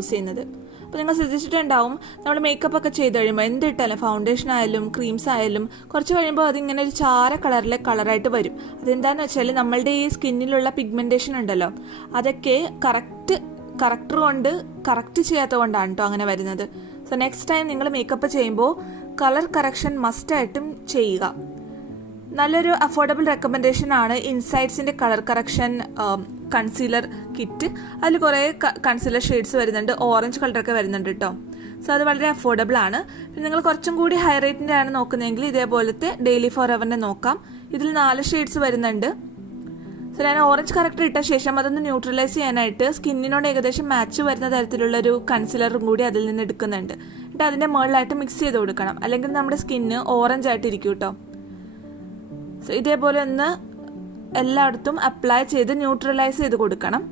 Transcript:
Use ചെയ്യുന്നത്. അപ്പോൾ നിങ്ങൾ ശ്രദ്ധിച്ചിട്ടുണ്ടാവും, നമ്മൾ മേക്കപ്പ് ഒക്കെ ചെയ്ത് കഴിയുമ്പോൾ എന്തിട്ടാലും ഫൗണ്ടേഷൻ ആയാലും ക്രീംസ് ആയാലും കുറച്ച് കഴിയുമ്പോൾ അതിങ്ങനെ ഒരു ചാര കളറായിട്ട് വരും. അതെന്താണെന്ന് വെച്ചാൽ നമ്മളുടെ ഈ സ്കിന്നിലുള്ള പിഗ്മെൻറ്റേഷൻ ഉണ്ടല്ലോ, അതൊക്കെ കറക്റ്റർ കൊണ്ട് കറക്റ്റ് ചെയ്യാത്തത് കൊണ്ടാണ് കേട്ടോ അങ്ങനെ വരുന്നത്. സോ നെക്സ്റ്റ് ടൈം നിങ്ങൾ മേക്കപ്പ് ചെയ്യുമ്പോൾ കളർ കറക്ഷൻ മസ്റ്റായിട്ടും ചെയ്യുക. നല്ലൊരു അഫോർഡബിൾ റെക്കമെൻഡേഷൻ ആണ് ഇൻസൈറ്റ്സിന്റെ കളർ കറക്ഷൻ കൺസീലർ കിറ്റ്. അതിൽ കുറേ കൺസീലർ ഷെയ്ഡ്സ് വരുന്നുണ്ട്, ഓറഞ്ച് കളറൊക്കെ വരുന്നുണ്ട് കേട്ടോ. സോ അത് വളരെ അഫോർഡബിൾ ആണ്. പിന്നെ നിങ്ങൾ കുറച്ചും കൂടി ഹൈ റേറ്റിൻ്റെ ആണ് നോക്കുന്നതെങ്കിൽ ഇതേപോലത്തെ ഡെയിലി ഫോർ എവറിനെ നോക്കാം. ഇതിൽ 4 ഷെയ്ഡ്സ് വരുന്നുണ്ട്. സോ ഞാൻ ഓറഞ്ച് കറക്റ്റർ ഇട്ട ശേഷം അതൊന്ന് ന്യൂട്രലൈസ് ചെയ്യാനായിട്ട് സ്കിന്നിനോട് ഏകദേശം മാച്ച് വരുന്ന തരത്തിലുള്ളൊരു കൺസീലറും കൂടി അതിൽ നിന്ന് എടുക്കുന്നുണ്ട്. എന്നിട്ട് അതിൻ്റെ മുകളിലായിട്ട് മിക്സ് ചെയ്ത് കൊടുക്കണം, അല്ലെങ്കിൽ നമ്മുടെ സ്കിന്ന് ഓറഞ്ച് ആയിട്ട് ഇരിക്കും കേട്ടോ. സോ ഇതേപോലെ ഒന്ന് എല്ലായിടത്തും അപ്ലൈ ചെയ്ത് ന്യൂട്രലൈസ് ചെയ്ത് കൊടുക്കണം.